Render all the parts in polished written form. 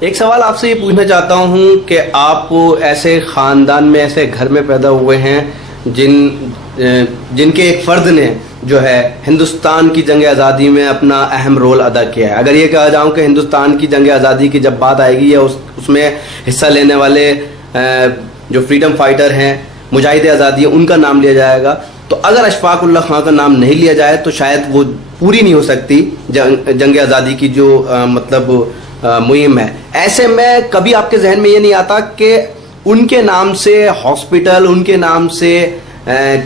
ایک سوال آپ سے یہ پوچھنا چاہتا ہوں کہ آپ ایسے خاندان میں ایسے گھر میں پیدا ہوئے ہیں جن کے ایک فرد نے جو ہے ہندوستان کی جنگ آزادی میں اپنا اہم رول ادا کیا ہے. اگر یہ کہا جاؤں کہ ہندوستان کی جنگ آزادی کی جب بات آئے گی یا اس میں حصہ لینے والے جو فریڈم فائٹر ہیں، مجاہد آزادی، ان کا نام لیا جائے گا، تو اگر اشفاق اللہ خان کا نام نہیں لیا جائے تو شاید وہ پوری نہیں ہو سکتی جنگ آزادی کی جو مطلب مہم ہے. ایسے میں کبھی آپ کے ذہن میں یہ نہیں آتا کہ ان کے نام سے ہاسپٹل، ان کے نام سے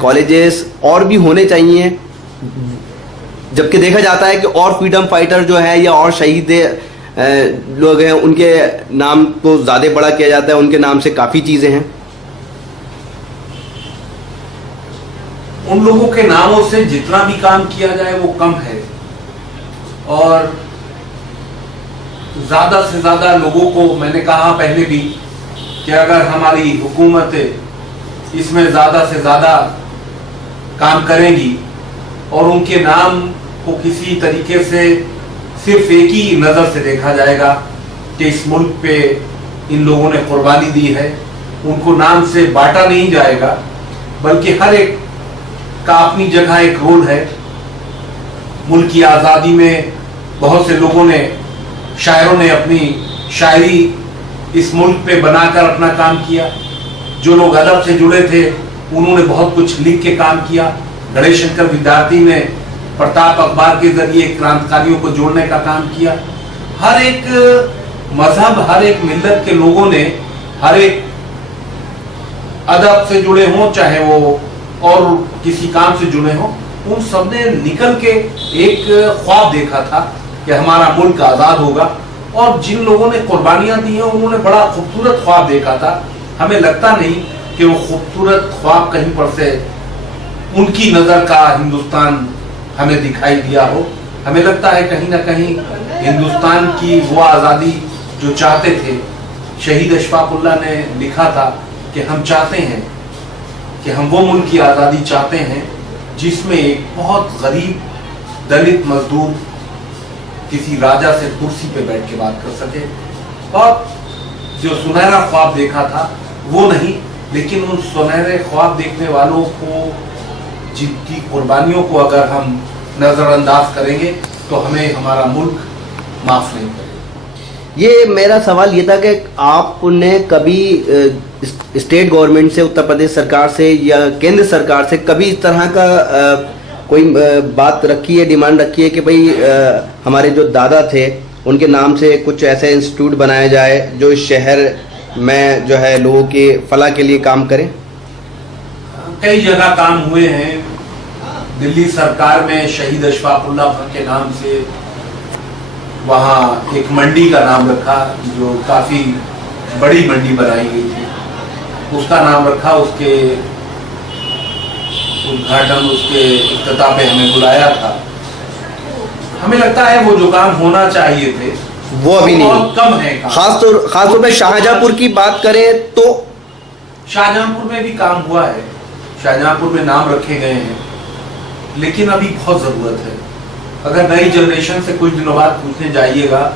کالجز اور بھی ہونے چاہیے، جبکہ دیکھا جاتا ہے کہ اور فریڈم فائٹر جو ہے یا اور شہید لوگ ہیں ان کے نام کو زیادہ بڑا کیا جاتا ہے، ان کے نام سے کافی چیزیں ہیں. ان لوگوں کے ناموں سے جتنا بھی کام کیا جائے وہ کم ہے، اور زیادہ سے زیادہ لوگوں کو، میں نے کہا پہلے بھی کہ اگر ہماری حکومت اس میں زیادہ سے زیادہ کام کریں گی اور ان کے نام کو کسی طریقے سے صرف ایک ہی نظر سے دیکھا جائے گا کہ اس ملک پہ ان لوگوں نے قربانی دی ہے، ان کو نام سے بانٹا نہیں جائے گا، بلکہ ہر ایک کا اپنی جگہ ایک رول ہے. ملک کی آزادی میں بہت سے لوگوں نے، شاعروں نے اپنی شاعری اس ملک پہ بنا کر اپنا کام کیا. جو لوگ ادب سے جڑے تھے انہوں نے بہت کچھ لکھ کے کام کیا. گنیش شنکر ودیارتھی نے پرتاپ اخبار کے ذریعے کرانتکاریوں کو جوڑنے کا کام کیا. ہر ایک مذہب، ہر ایک ملت کے لوگوں نے، ہر ایک ادب سے جڑے ہوں چاہے وہ اور کسی کام سے جڑے ہوں، ان سب نے نکل کے ایک خواب دیکھا تھا کہ ہمارا ملک آزاد ہوگا. اور جن لوگوں نے قربانیاں دی ہیں انہوں نے بڑا خوبصورت خواب دیکھا تھا. ہمیں لگتا نہیں کہ وہ خوبصورت خواب کہیں پر سے ان کی نظر کا ہندوستان ہمیں دکھائی دیا ہو. ہمیں لگتا ہے کہیں نہ کہیں ہندوستان کی وہ آزادی جو چاہتے تھے، شہید اشفاق اللہ نے لکھا تھا کہ ہم چاہتے ہیں کہ ہم وہ ملک کی آزادی چاہتے ہیں جس میں ایک بہت غریب دلت مزدور کسی راجہ سے کرسی پہ بیٹھ کے بات کر سکے. اور جو سنہرا خواب دیکھا تھا وہ نہیں، لیکن ان سنہرے خواب دیکھنے والوں کو، جن کی قربانیوں کو اگر ہم نظر انداز کریں گے تو ہمیں ہمارا ملک معاف نہیں کرے. یہ میرا سوال یہ تھا کہ آپ نے کبھی اسٹیٹ گورنمنٹ سے، اتر پردیش سرکار سے یا کیندر سرکار سے کبھی اس طرح کا کوئی بات رکھی ہے، ڈیمانڈ رکھی ہے کہ بھئی ہمارے جو دادا تھے ان کے نام سے کچھ ایسے انسٹیٹیوٹ بنایا جائے جو اس شہر میں جو ہے لوگوں کی فلاح کے لیے کام کریں؟ کئی جگہ کام ہوئے ہیں. دلی سرکار میں شہید اشفاق اللہ خان کے نام سے وہاں ایک منڈی کا نام رکھا، جو کافی بڑی منڈی بنائی گئی تھی، اس کا نام رکھا. اس کے ادگھاٹن، اس کے افتتاح پہ ہمیں بلایا تھا. ہمیں لگتا ہے وہ جو کام ہونا چاہیے تھے وہ ابھی نہیں، بہت کم ہے. خاص طور پہ شاہجہاں پور کی بات کریں تو شاہجہاں پور میں بھی کام ہوا ہے، شاہجہاں پور میں نام رکھے گئے ہیں، لیکن ابھی بہت ضرورت ہے. اگر نئی جنریشن سے کچھ دنوں بعد پوچھنے جائیے گا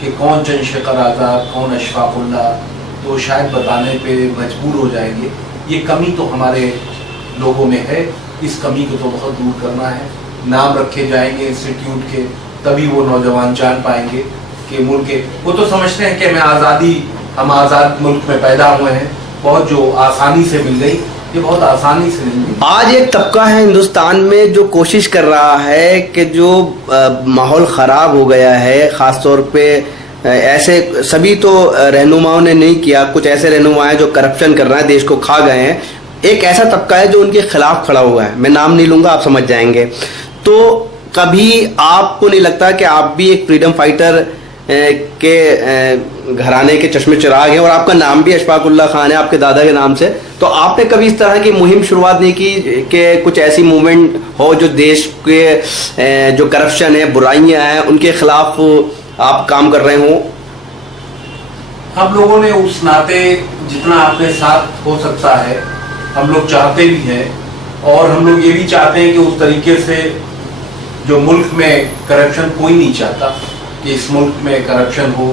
کہ کون چند شیخر آزاد، کون اشفاق اللہ، تو شاید بتانے پہ مجبور ہو جائیں گے. یہ کمی تو ہمارے لوگوں میں ہے، اس کمی کو تو بہت دور کرنا ہے. نام رکھے جائیں گے انسٹیٹیوٹ کے، تبھی وہ نوجوان جان پائیں گے کہ ملک، وہ تو سمجھتے ہیں کہ ہم آزاد ملک میں پیدا ہوئے ہیں، بہت جو آسانی سے مل گئی، یہ بہت آسانی سے نہیں ملی. آج ایک طبقہ ہے ہندوستان میں جو کوشش کر رہا ہے کہ جو ماحول خراب ہو گیا ہے، خاص طور پہ ایسے سبھی تو رہنماؤں نے نہیں کیا، کچھ ایسے رہنما ہیں جو کرپشن کر رہے ہیں، دیش کو کھا گئے ہیں. ایک ایسا طبقہ ہے جو ان کے خلاف کھڑا ہوا ہے، میں نام نہیں لوں گا، آپ سمجھ جائیں گے. تو کبھی آپ کو نہیں لگتا کہ آپ بھی ایک فریڈم فائٹر کے گھرانے کے چشمے چراغ ہیں اور آپ کا نام بھی اشفاق اللہ خان ہے آپ کے دادا کے نام سے، تو آپ نے کبھی اس طرح کی مہم شروعات نہیں کی کہ کچھ ایسی موومنٹ ہو جو دیش کے جو کرپشن ہے، برائیاں ہیں، ان کے خلاف آپ کام کر رہے ہوں؟ ہم لوگوں نے اس ناطے جتنا اپنے ساتھ ہو سکتا ہے ہم لوگ چاہتے بھی ہیں، اور ہم لوگ یہ بھی چاہتے ہیں کہ اس طریقے سے جو ملک میں کرپشن کوئی نہیں چاہتا کہ اس ملک میں کرپشن ہو،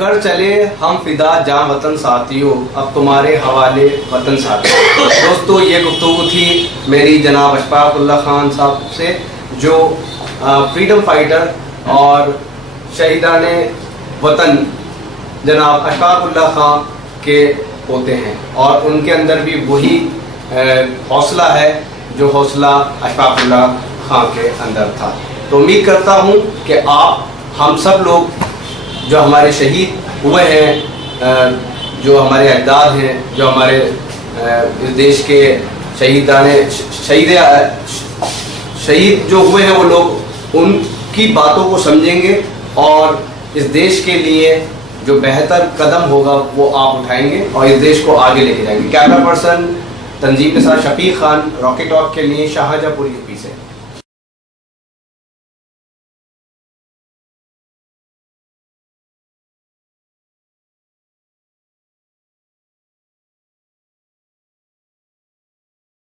کر چلے ہم فدا جاں وطن ساتھیوں، اب تمہارے حوالے وطن ساتھیوں۔ دوستو یہ گفتگو تھی میری جناب اشفاق اللہ خان صاحب سے، جو فریڈم فائٹر اور شہیدان وطن جناب اشفاق اللہ خان کے ہوتے ہیں، اور ان کے اندر بھی وہی حوصلہ ہے جو حوصلہ اشفاق اللہ خان کے اندر تھا۔ تو امید کرتا ہوں کہ آپ ہم سب لوگ جو ہمارے شہید ہوئے ہیں، جو ہمارے اجداد ہیں، جو ہمارے اس دیش کے شہید جو ہوئے ہیں، وہ لوگ ان کی باتوں کو سمجھیں گے اور اس دیش کے لیے جو بہتر قدم ہوگا وہ آپ اٹھائیں گے اور اس دیش کو آگے لے کے جائیں گے۔ کیمرہ پرسن تنظیم کے ساتھ شفیق خان، راکٹ ٹاک کے لیے شاہجہاں پور یو پی سے۔